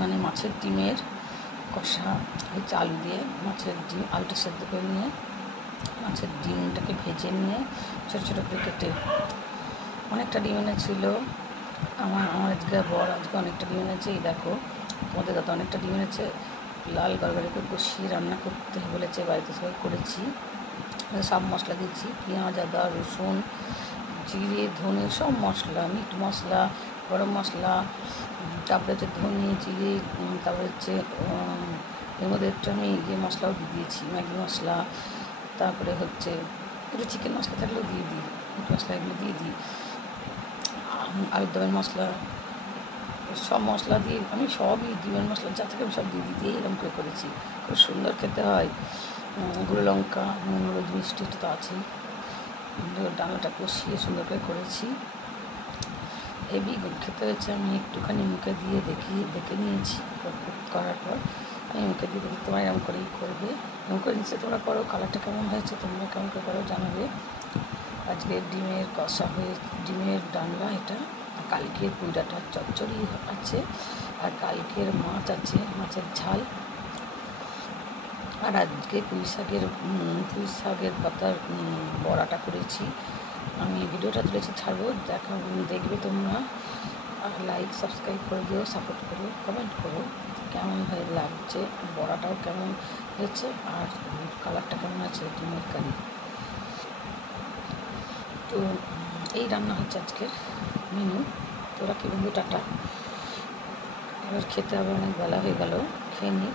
মানে মাছের ডিমের কষা হচ্ছে আলু দিয়ে মাছের ডিম আলুটা সেদ্ধ করে নিয়ে মাছের ডিমটাকে ভেজে নিয়ে ছোটো ছোটো করে কেটে অনেকটা ডিম এনেছিল আমার আজকে বর আজকে অনেকটা ডিম এনেছে। এই দেখো তোমাদের দাদা অনেকটা ডিম এনেছে, লাল গড়গড়ে করে কষিয়ে রান্না করতে বলেছে, বাড়িতে সবাই করেছি। সব মশলা দিচ্ছি, পেঁয়াজ আদা রসুন জিরে ধনে সব মশলা, মিট মশলা গরম মশলা, তারপরে হচ্ছে ধনে জিরে, তারপরে হচ্ছে এর মধ্যে একটু আমি ইয়ে মশলাও দিয়ে দিয়েছি, ম্যাগি মশলা, তারপরে হচ্ছে একটু চিকেন মশলা থাকলেও দিয়ে দিই, মিট মশলা এগুলো দিয়ে দিই, আলুর দমের মশলা সব মশলা দিয়ে আমি সবই ডিমের মশলা যা থেকে আমি সব দিয়ে এরকম করে করেছি। খুব সুন্দর খেতে হয়, গুঁড়ো লঙ্কা নুন হলুদ মিষ্টি তো আছেই। ডালটা কষিয়ে সুন্দর করে করেছি, হেভি খেতে হয়েছে। আমি একটুখানি মুখে দিয়ে দেখে নিয়েছি, করার পর আমি মুখে দিয়ে দেখি তোমরা এরকম করেই করবে, এরকম করে নিচ্ছে তোমরা করো। কালারটা কেমন হয়েছে তোমরা কেমন করে করো জানাবে। আজকে ডিমের কষা হয়ে ডিমের ডালনা এটা, কালকের পুইডাটার চচ্চড়ি আছে, আর কালকের মাছ আছে, মাছের ঝাল, আর আজকে পুঁই শাকের পাতার বড়াটা করেছি। আমি ভিডিওটা তুলেছি ছাড়বো, দেখবে তোমরা, লাইক সাবস্ক্রাইব করে দিও, সাপোর্ট করো, কমেন্ট করো কেমন হয়ে লাগছে, বড়াটাও কেমন হয়েছে আর কালারটা কেমন আছে ডিমের কারি। তো এই রান্না হচ্ছে আজকের মেনু। তোরা কি বন্ধু টাটা, এবার খেতে হবে, অনেক বেলা হয়ে গেল, খেয়ে নিই।